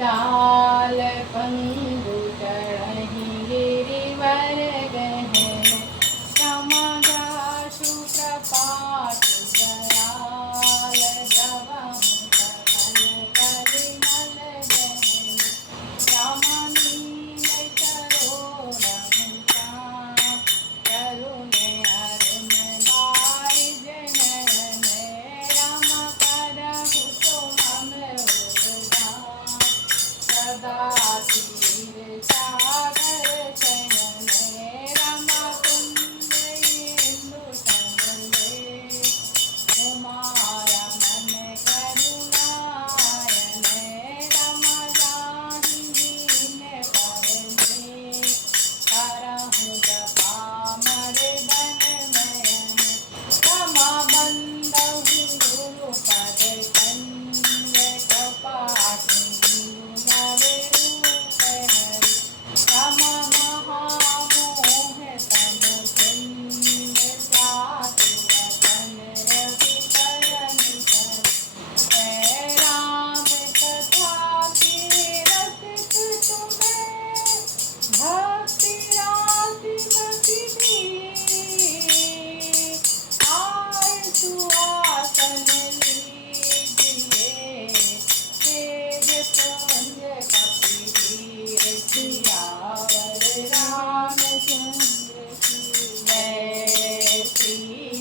ताल पंगु चढ़हि गिरिवर गहन समघासु प्रपात दयाल द्रवहु सकल कलिमल गहन रमणीय सरोरहु श्याम तरुण अरुण बारिज नयन रम करहु सुमन उद्धाम सदा तीर सागर शयन रमा कुंज इंदु समले कुमार मन करुणायन रम जाहि दीन परमे करहु जपामर बन नयन रमा बंदहु गुरु पद कंज कपाटि नर रूप हरि रम महामोह तम कुंज साधु वचन रवि करन कर राम कथा की रसिक तुम्हें भक्ति राशि मति आय सुहासन लीजिए तेज पुंज कपिवीर सियावर रामचंद्र की जय श्री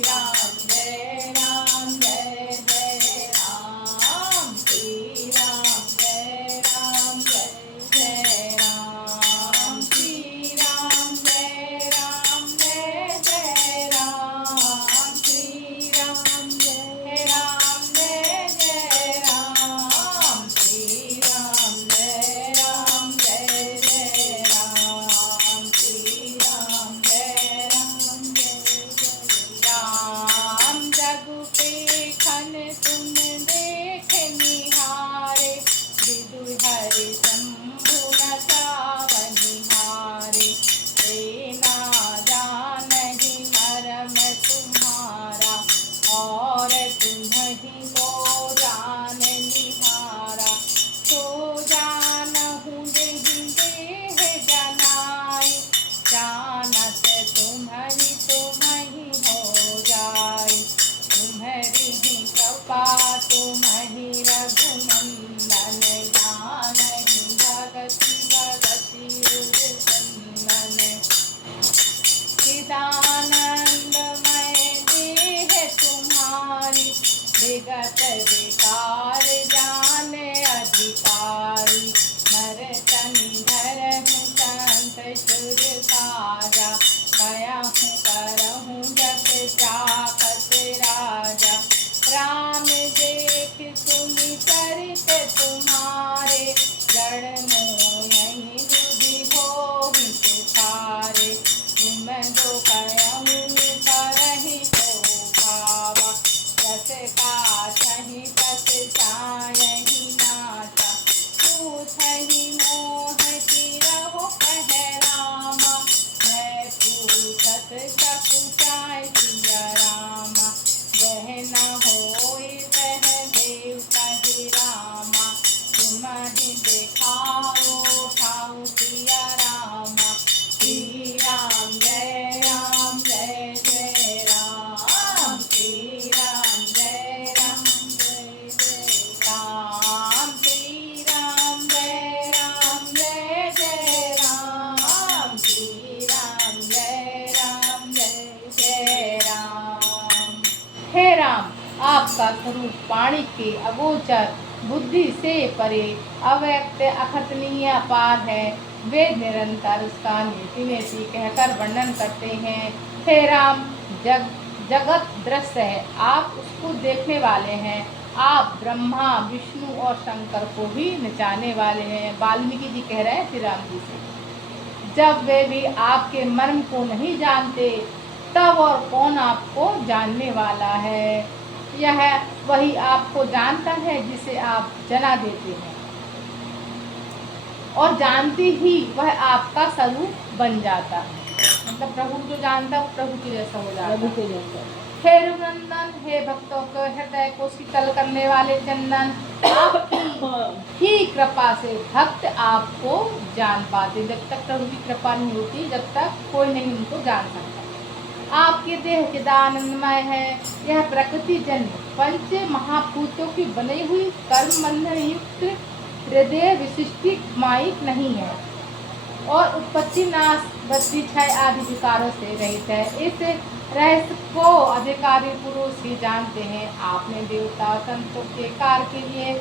राम जय राम जय जय राम श्री राम जय राम जय जय राम श्री राम जय राम जय जय राम श्री राम जय राम जय जय राम श्री राम जय राम जय जय राम श्री राम जय राम जय जय राम जगु पे खन तुम देख निहारे विदु हरि शंभु नचावनिहारे सेना जानहि मरम तुम्हारा और तुम्हि को जान निहारा सो जानहु देहि देह जनाई जानत तुम्हरि तुम्हि हो जाई तुम्हरि ही कृपा तुम्हि रघुनंदन जानहि भगति भगति उर चंदन चिदानंदमय देह तुम्हारी विगत विकार जाने अधिकारी नर तनि धरहु संत सुर साजा कयाहु करहु जप चापत राजा राम देख सुनि चरित तुम्हारे जड़ मोहि बुद्धि भोहि सुखारे तुम जो कयहु करहि को भावा रस काछहि तस चायहि नासा पूछहि मोह तिरहु कह रामा मैं पूछत सकु चाय सिया रामा वह न होई वह देव कहि रामा तुम्हि देखाओ ठाउ सिया रामा श्री राम जय राम जय जय राम श्री राम जय राम जय जय राम श्री राम जय राम जय जय राम श्री राम जय राम जय जय राम। हे राम, आपका स्वरूप पाणी के अगोचर बुद्धि से परे अव्यक्त अखतनीय अपार है। वे निरंतर उसका नीति नेति कहकर वर्णन करते हैं। हे राम, जगत दृश्य है, आप उसको देखने वाले हैं। आप ब्रह्मा विष्णु और शंकर को भी नचाने वाले हैं। वाल्मीकि जी कह रहे हैं श्री राम जी से, जब वे भी आपके मर्म को नहीं जानते तब और कौन आपको जानने वाला है। यह वही आपको जानता है जिसे आप जना देते हैं, और जानते ही वह आपका स्वरूप बन जाता है। मतलब प्रभु जो जानता है वो प्रभु के जैसा हो जाता है। हे रघुनंदन, हे भक्त भक्तों के हृदय को शीतल करने वाले चंदन, आपकी ही कृपा से भक्त आपको जान पाते। जब तक प्रभु की कृपा नहीं होती, जब तक कोई नहीं उनको जान सकता। आपके देह के आनंदमय है। यह प्रकृति जन्य पंच महाभूतों की बनी हुई कर्म बंधन युक्त हृदय विशिष्टि माइक नहीं है और उत्पत्ति नाश वृद्धि क्षय आदि विकारों से रहित है। इस रहस्य को अधिकारी पुरुष ही जानते हैं। आपने देवता संतों के कार्य के लिए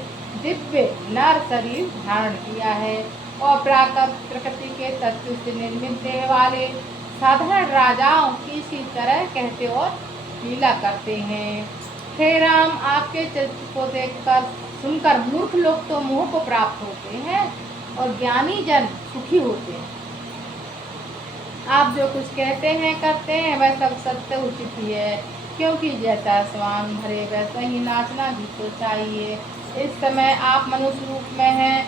दिव्य नर शरीर धारण किया है और प्राकृत प्रकृति के तत्व से निर्मित देह वाले साधारण राजाओं की सी तरह कहते और लीला करते हैं। हे राम, आपके चरित्र को देखकर सुनकर मूर्ख लोग तो मोह को प्राप्त होते हैं और ज्ञानी जन सुखी होते हैं। आप जो कुछ कहते हैं करते हैं वह सब सत्य उचित ही है, क्योंकि जैसा स्वांग भरे वैसा ही नाचना भी तो चाहिए। इस समय आप मनुष्य रूप में हैं,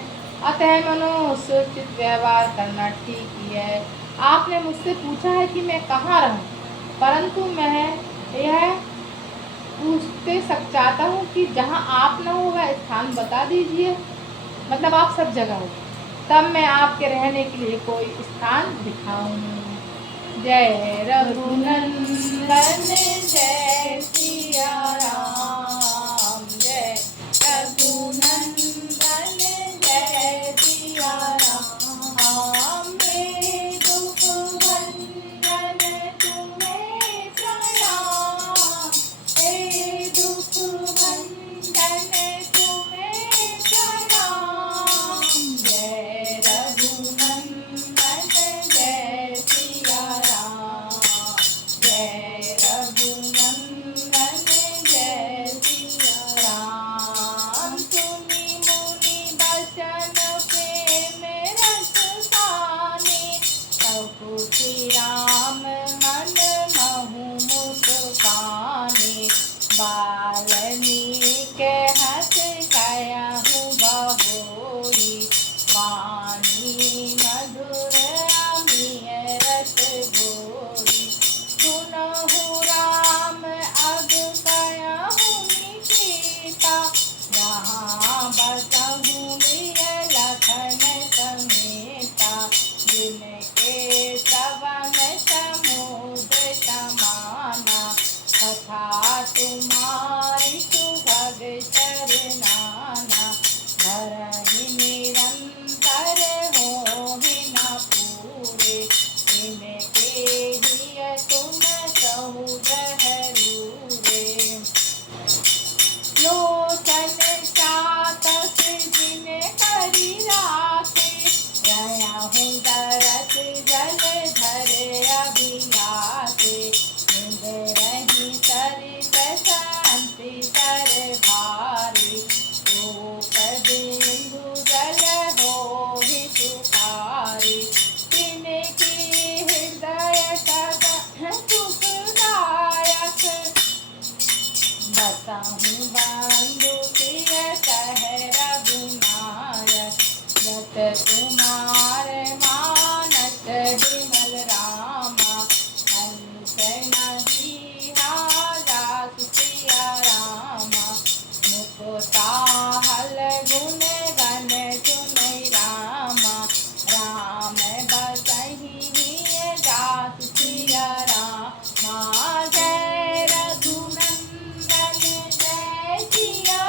अतः मनुष्य उचित व्यवहार करना ठीक ही है। आपने मुझसे पूछा है कि मैं कहाँ रहूं, परंतु मैं यह पूछते सक चाहता हूँ कि जहाँ आप न हो वह स्थान बता दीजिए। मतलब आप सब जगह हो, तब मैं आपके रहने के लिए कोई स्थान दिखाऊं। जय रघुनंदन जय सिया राम, जय रघुनंदन जय सिया राम। मेरे दुख भंजन तुम्हें प्रणाम, हे दुख भंजन तुम्हें प्रणाम। जय रघुनंदन जय सिया राम, जय रघुनंदन जय सिया राम। सुनी मुनि बचन प्रेम रस गाने, प्रभु श्री राम मन महु मुस्काने। बाल्मीकि हंस कहु बहोई, वाणी मधुर अमिय रस घोरी। सुनहु राम अब कहु निकेता, यहाँ बसहु लिय लखन समेता। जिनके श्रवण समुद्र समाना, कथा तुम्हारी सुभग चरनाना। धरहि निरंतर होहि न पूरे, इनके हिय तुम सहु बहरूरे। लोचन चातक जिन करि राखे, रहहु दरस जल धर अभिलाषे। निंदरहि सरित शांति तर भारी, रूप बिंदु जल होहि सुखारी। तिनकी हृदय सदा सुखदायक, बसहु बंधु सिय सह रघुनायक। जत कुमार मानस विमल रामा, हंस नहीं हाला सिया रामा। मुकुताहल गुण गण सुनई रामा, राम बसहि हिय दास सिया रामा। जय रघुनंदन जय सिया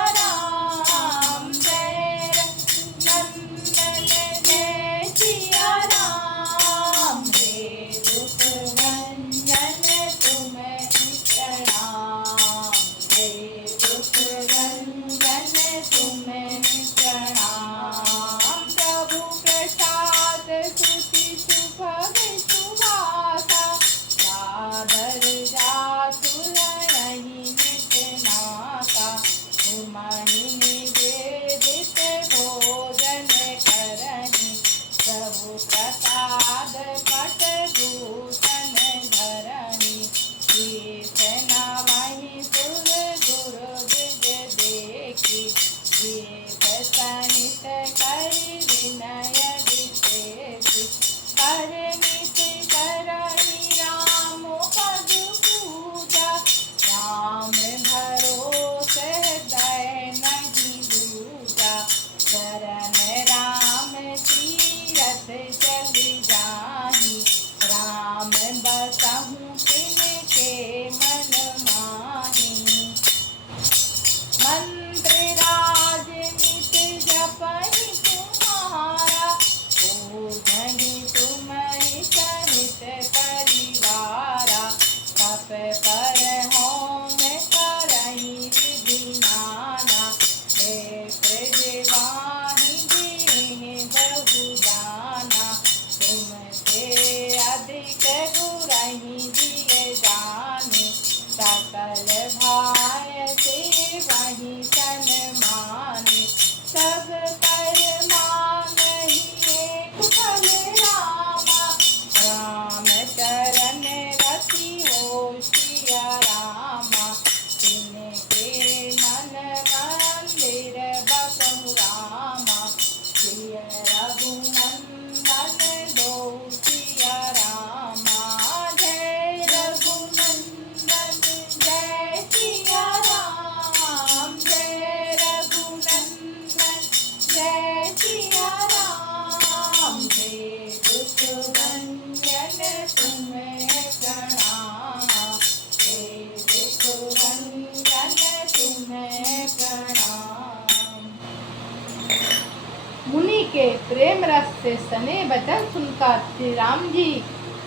के प्रेम रस से सने वचन सुनकर श्री राम जी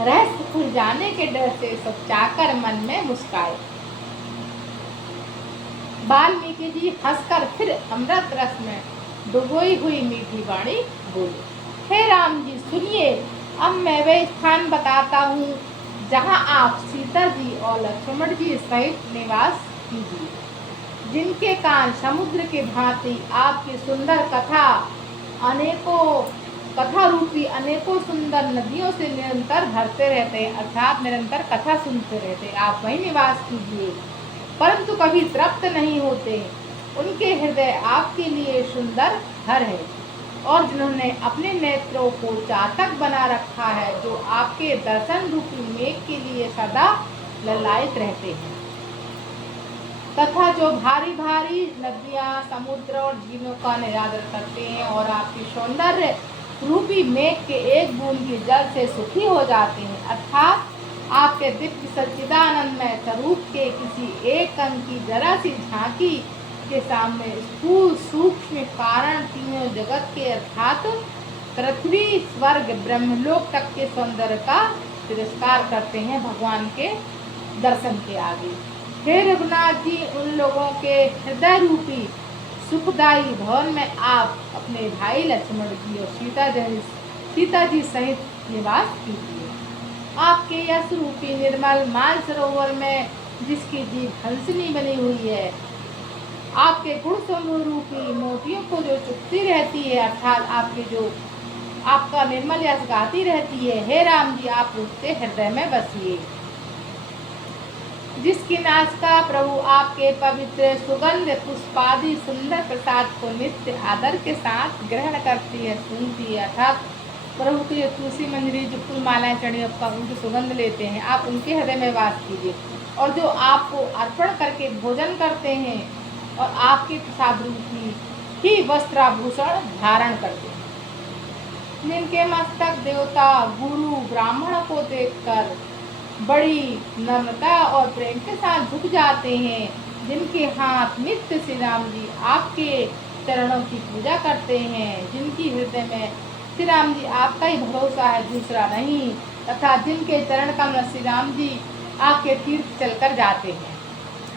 रहस्य खुल जाने के डर से सचाकर मन में मुस्काए। वाल्मीकि जी हंसकर फिर अमृत रस में डुबोई हुई मीठी वाणी बोले, हे राम जी सुनिए, अब मैं वह स्थान बताता हूँ जहाँ आप सीता जी और लक्ष्मण जी सहित निवास कीजिए, जिनके कान समुद्र के भांति आपकी सुंदर कथा रूपी अनेकों सुंदर नदियों से निरंतर भरते रहते हैं, अर्थात निरंतर कथा सुनते रहते हैं। आप वहीं निवास कीजिए, परंतु कभी तृप्त नहीं होते। उनके हृदय आपके लिए सुंदर घर है और जिन्होंने अपने नेत्रों को चातक बना रखा है, जो आपके दर्शन रूपी मेघ के लिए सदा ललायित रहते हैं, तथा जो भारी भारी नदियाँ, समुद्र और झीलों का निरादर करते हैं और आपके सौंदर्य रूपी मेघ के एक बूंद की जल से सुखी हो जाते हैं, अर्थात आपके दिव्य सच्चिदानंदमय स्वरूप के किसी एक अंग की जरा सी झांकी के सामने स्थूल सूक्ष्म कारण तीनों जगत के अर्थात पृथ्वी, स्वर्ग, ब्रह्मलोक तक के सौंदर्य का तिरस्कार करते हैं भगवान के दर्शन के आगे। हे रघुनाथ जी, उन लोगों के हृदय रूपी सुखदायी भवन में आप अपने भाई लक्ष्मण जी और सीता जी सहित निवास कीजिए। आपके यश रूपी निर्मल मान सरोवर में जिसकी जीभ हंसनी बनी हुई है, आपके गुण समूह रूपी मोतियों को जो चुपती रहती है, अर्थात आपका निर्मल यश गाती रहती है, हे राम जी आप उसके हृदय में बसिए। जिसकी नासिका प्रभु आपके पवित्र सुगंध पुष्पादि सुंदर प्रसाद को नित्य आदर के साथ ग्रहण करती है, सुनती है, अर्थात प्रभु की तुलसी मंजरी जो फूल मालाएं चढ़ी उनकी सुगंध लेते हैं, आप उनके हृदय में वास कीजिए। और जो आपको अर्पण करके भोजन करते हैं और आपके प्रसाद रूपी ही वस्त्राभूषण धारण करते हैं, जिनके मस्तक देवता गुरु ब्राह्मण को देखकर बड़ी नम्रता और प्रेम के साथ झुक जाते हैं, जिनके हाथ नित्य श्री राम जी आपके चरणों की पूजा करते हैं, जिनकी हृदय में श्री राम जी आपका ही भरोसा है, दूसरा नहीं, तथा जिनके चरण कमल श्री राम जी आपके तीर्थ चलकर जाते हैं,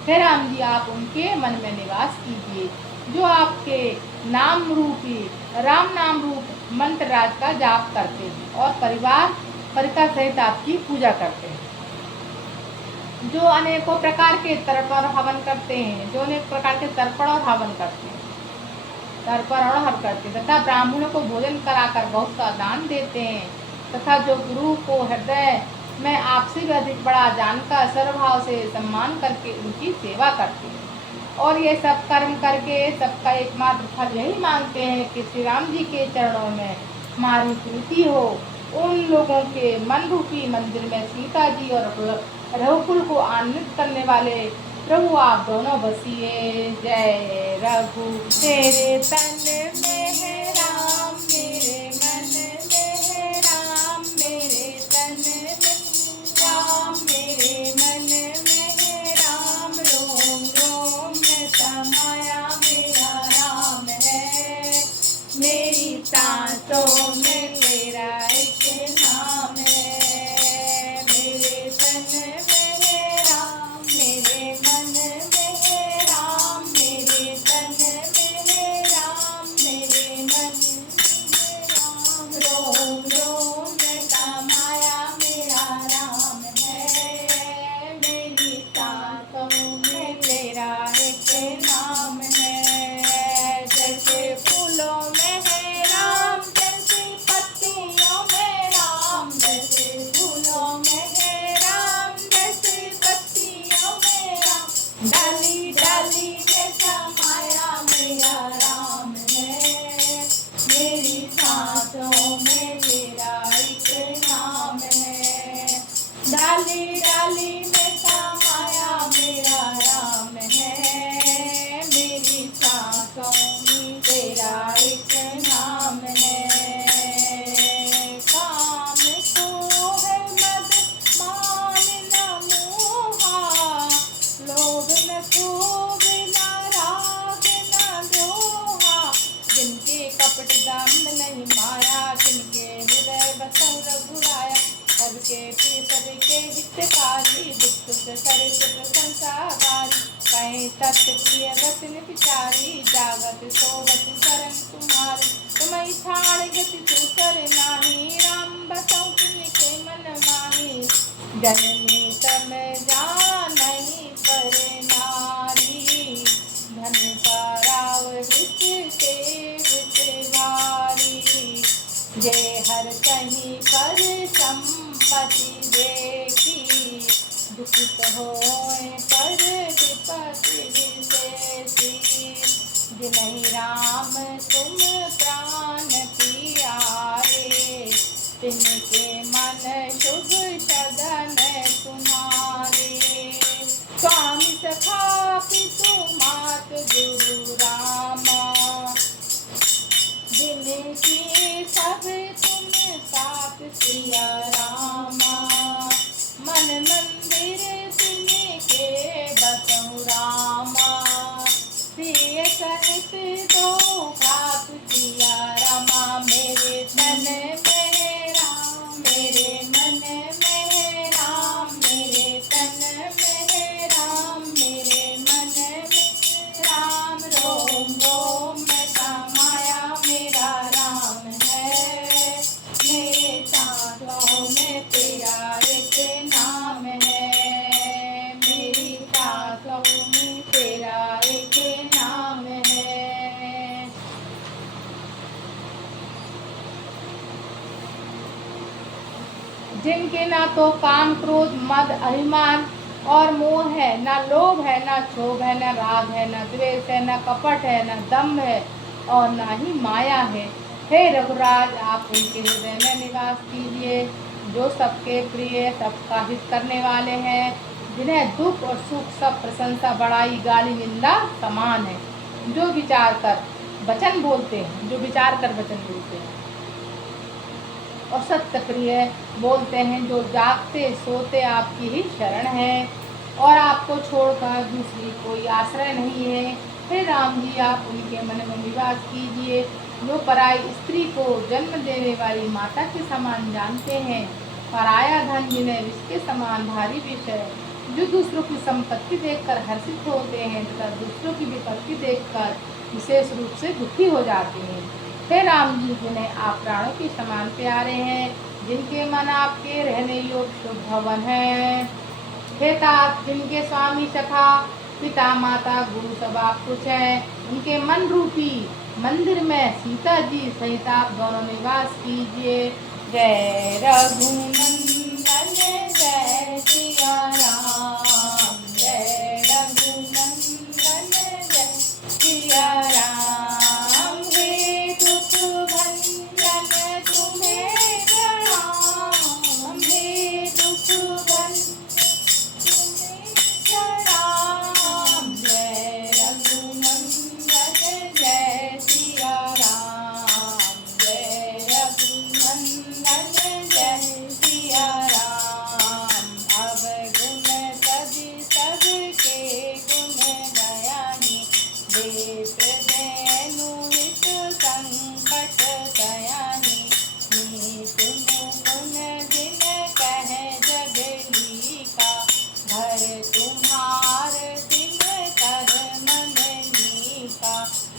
हे राम जी आप उनके मन में निवास कीजिए, जो आपके नाम रूपी राम नाम रूप मंत्र राज का जाप करते हैं और परिवार सहित आपकी पूजा करते हैं, जो अनेकों प्रकार के तर्पण और हवन करते हैं, तर्पण और हवन करते हैं तथा ब्राह्मणों को भोजन कराकर बहुत सा दान देते हैं, तथा जो गुरु को हृदय में आपसे भी अधिक बड़ा जानकर सर्वभाव से सम्मान करके उनकी सेवा करते हैं, और ये सब कर्म करके सबका एकमात्र फल यही मांगते हैं कि श्री राम जी के चरणों में हमारी प्रीति हो। उन लोगों के मन रूपी मंदिर में सीता जी और रघुकुल को आनंदित करने वाले प्रभु आप दोनों बसिए। जय रघु तेरे तन में है राम, मेरे मन में है राम, मेरे तन में राम, मेरे मन में है राम, रोम रोम में समाया मेरा राम है, मेरी सांसों में तेरा एक नाम है, मेरे तन में है राम, मेरे मन में है राम, मेरे तन में है राम, मेरे मन सरित प्रशंसाकारी, कहीं सत्य प्रिय गति विचारी, जागत सोवत शरण तुम्हारी, तुम्हें छाड़ गति दूसर नाही, राम बसौ के मन माही, जननी तम जानहि पर नारी, धन कराव विष से विष भारी, जय हर कहीं पर संपत्ति देखी, दुखित होए पर विपत्ति विशेषी, जिन्हि राम तुम प्राण पियारे, तिनके मन शुभ सदन तुम्हारे, स्वामी सखा पितु मात गुरु रामा, जिनकी सब तुम साथ सिया रामा, मन मंदिर तिनके बसहु रामा, प्रिय सहित दो भात सिया रामा, मेरे तन में राम, मेरे मन में राम, मेरे तन में राम, मेरे मन में राम, रोम रोम में समाया मेरा राम है, मेरे सांसों में तेरा एक नाम है, मेरी सांसों में तेरा एक नाम है। जिनके ना तो काम क्रोध मद अभिमान और मोह है, ना लोभ है, ना क्षोभ है, ना राग है, ना द्वेष है, ना कपट है, ना दम्भ है और ना ही माया है। हे रघुराज, आप उनके हृदय में निवास कीजिए जो सबके प्रिय, सबका हित करने वाले हैं, जिन्हें दुख और सुख सब प्रशंसा बड़ाई गाली निंदा समान है, जो विचार कर वचन बोलते हैं, जो विचार कर वचन बोलते हैं और सत्य प्रिय बोलते हैं, जो जागते सोते आपकी ही शरण है और आपको छोड़कर दूसरी कोई आश्रय नहीं है। हे राम जी, आप उनके मन में निवास कीजिए जो पराई स्त्री को जन्म देने वाली माता के समान जानते हैं, पराया धन जिन्हें विष के समान भारी विष है, जो दूसरों की संपत्ति देखकर हर्षित होते हैं तथा दूसरों की विपत्ति देखकर विशेष रूप से दुखी हो जाते हैं। हे राम जी, जिन्हें आप प्राणों के समान प्यारे हैं, जिनके मन आपके रहने योग शुभ भवन है। हे तात, जिनके स्वामी सखा पिता माता गुरु सब आप कुछ है, उनके मन रूपी मंदिर में सीता जी सहित आप दोनों निवास कीजिए। जय रघुनंदन जय सिया राम, जय रघुनंदन जय सिया राम, हे दुख भंजन तुम्हें प्रणाम, हे दुख भंजन तुम्हें प्रणाम, जय रघुनंदन जय सिया राम, जय रघुनंदन जय सिया राम, अब गुण सभी सबके गुण बयानी, देत देनु हित संकट सयानी, नीत मुकुन दिन कहे जगली का, घर तुम्हार दिन कर मन मीका,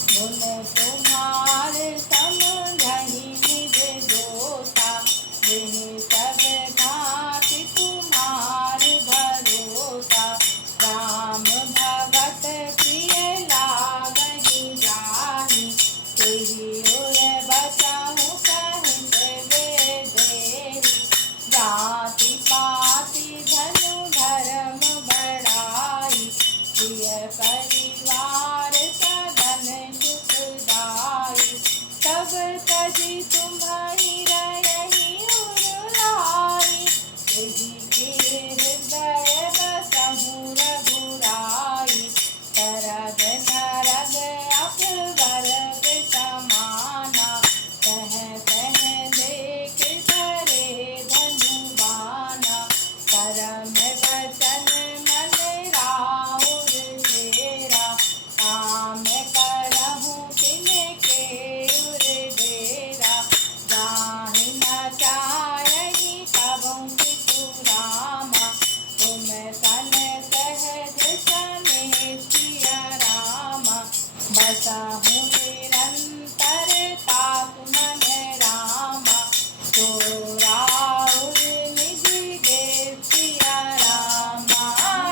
गुण तुम्हार समझहि निज दोषा, जिन्हि सब भांति तुम्हार भरोसा, राम भगत प्रिय लागहि जाहि, तेहि उर बचाहु कहित वे देहि, जाति पाति धनु धर्म बढ़ाई, प्रिय परिवार सदन सुख बसहु निरंतर ताकु मन रामा, तो राहुल निज देव सिया रामा।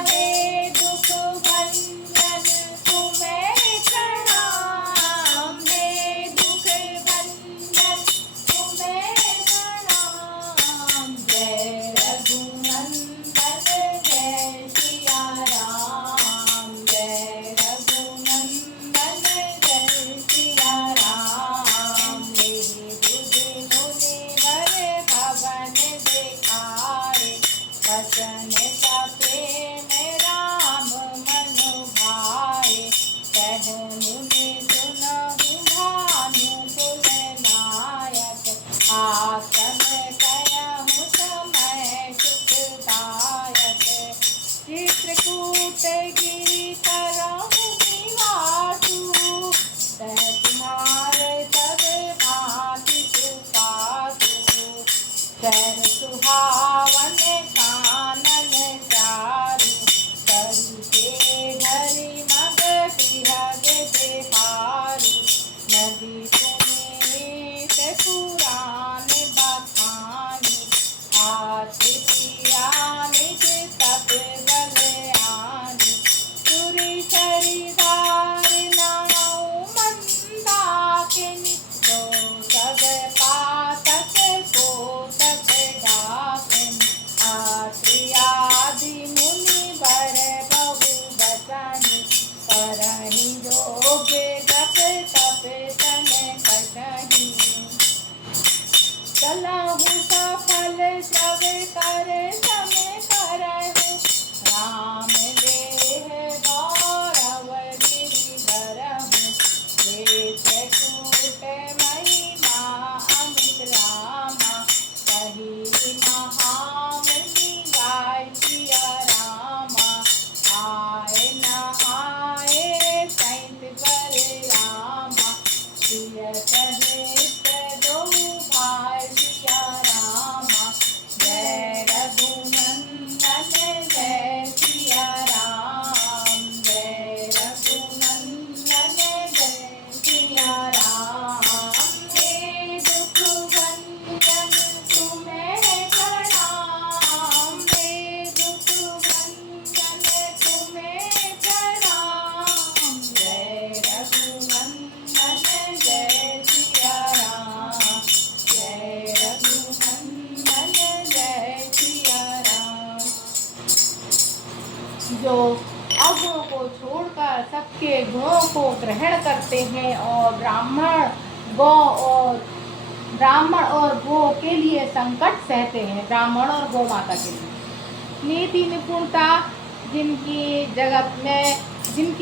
हे दुख भंजन तुम्हें प्रणाम, हे दुख भंजन तुम्हें प्रणाम। जय रघुनंदन जय सिया राम, जय रघुनंदन जय सिया राम। मेरी बुद्धि मुनिवर भवन दिखाए, वचन का प्रेम राम मन भाए। कहो मुनि सुनहु भानु कुल नायक, आसन कयहु समय सुखदायक। चित्रकूट गिरि करहु निवासु, तह तुम्हारे सब भांति सुपासु। चर सुहावन कानन चारु, करी के धरि मग बिहग बिहारु। नदी पुनीत पुराण बखानी, आति पिया निज तप बल आनी। सुरि सरिधार नौ मंदाकिनी, तो सब पातक पोतक डाकिनी। आत्रि आदि मुनि वर बहु बचनी, करहि जोग जप तप तन कटहि। चलहु सफल सब कर सम करहु, राम देह गौरव गिरि धरहु। चित्रकूट महिमा अमित रामा, कही महामुनि गाय सिया रामा। आए नहाए सैंत बर रामा, सिय सहित दो भाई सिया रामा। जय रघुनंदन जय सिया राम, जय रघुनंदन जय सिया राम। हे दुख भंजन तुम्हें प्रणाम, हे दुख भंजन तुम्हें प्रणाम। जय रघुनंदन जय सिया राम, जय रघुनंदन जय सिया राम। जो अवगुणों को छोड़कर सबके गुणों को ग्रहण करते हैं और ब्राह्मण और गो के लिए संकट सहते हैं, ब्राह्मण और गौ माता के लिए। नीति निपुणता जिनकी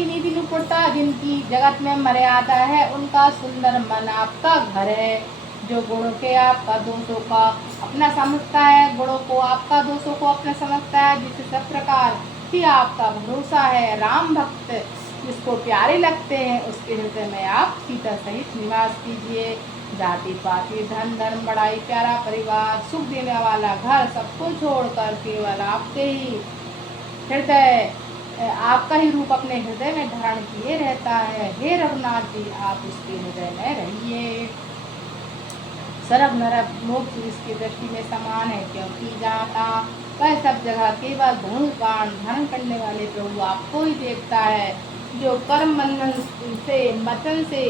नीति निपुणता जिनकी जगत में मर्यादा है, उनका सुंदर मन आपका घर है। जो गुणों के आपका दोषों का अपना समझता है, गुणों को आपका दोषों को अपना समझता है, जिससे सब प्रकार ही आपका भरोसा है। राम भक्त जिसको प्यारे लगते हैं, उसके हृदय में आप सीता सहित निवास कीजिए। जाति पाति धन धर्म बड़ाई प्यारा परिवार, सुख देने वाला घर, सबको छोड़कर केवल आपके ही हृदय आपका ही रूप अपने हृदय में धारण किए रहता है। हे रघुनाथ जी, आप उसके हृदय में रहिए। सरब नरक मोक्ष इसकी दृष्टि में समान है, क्योंकि जाता वह सब जगह केवल धनुष बाण धारण करने वाले प्रभु आपको ही देखता है। जो कर्म बंधन से वचन से,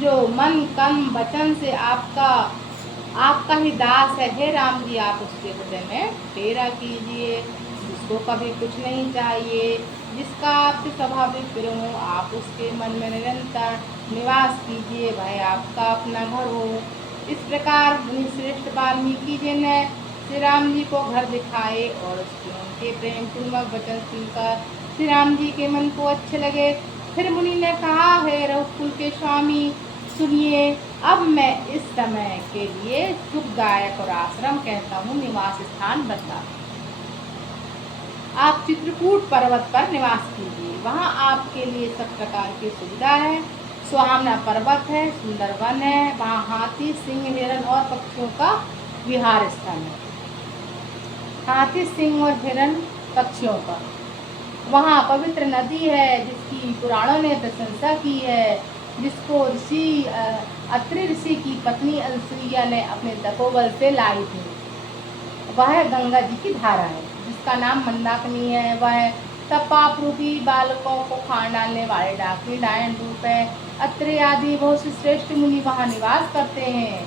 जो मन कर्म वचन से आपका ही दास है। हे राम जी, आप उसके हृदय में डेरा कीजिए। जिसको कभी कुछ नहीं चाहिए, जिसका आपसे स्वाभाविक प्रेम हो, आप उसके मन में निरंतर निवास कीजिए। वह आपका अपना घर हो। इस प्रकार मुनि श्रेष्ठ वाल्मीकि जी ने श्री राम जी को घर दिखाए और उनके प्रेम पूर्वक वचन सुनकर श्री राम जी के मन को अच्छे लगे। फिर मुनि ने कहा, हे रघुकुल के स्वामी, सुनिए, अब मैं इस समय के लिए सुखदायक और आश्रम कहता हूँ निवास स्थान बता। आप चित्रकूट पर्वत पर निवास कीजिए। वहाँ आपके लिए सब प्रकार की सुविधा है। सुहावना पर्वत है, सुंदर वन है। वहाँ हाथी, सिंह, हिरण और पक्षियों का विहार स्थान है। हाथी, सिंह और हिरण पक्षियों का। वहाँ पवित्र नदी है जिसकी पुराणों ने प्रशंसा की है, जिसको अत्रि ऋषि की पत्नी अनसुईया ने अपने तपोबल से लाई थी। वह गंगा जी की धारा है जिसका नाम मंदाकिनी है। वह सब पाप रूपी बालकों को खान डालने वाले डाकिनी डायन रूप है। अत्रि आदि बहुत से श्रेष्ठ मुनि वहाँ निवास करते हैं,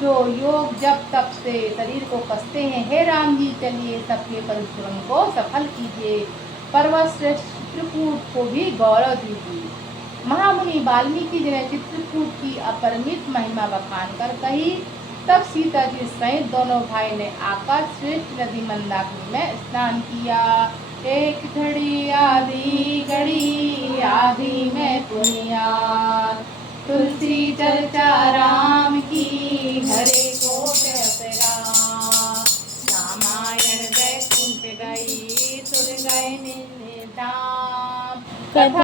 जो योग जप तप से शरीर को कसते हैं। हे राम जी, चलिए सबके परिश्रम को सफल कीजिए, पर्वत श्रेष्ठ चित्रकूट को भी गौरव दीजिए। महामुनि वाल्मीकि जी ने चित्रकूट की अपरिमित महिमा बखान कर कही। तब सीता जी सहित दोनों भाई ने आकर श्रेष्ठ नदी मंदाकिनी में स्नान किया। एक घड़ी आधी में पुनिया, तुलसी चर्चा राम की, हरे को राम। रामायण वैकुंठ गई, सुर गए निन्ने धाम।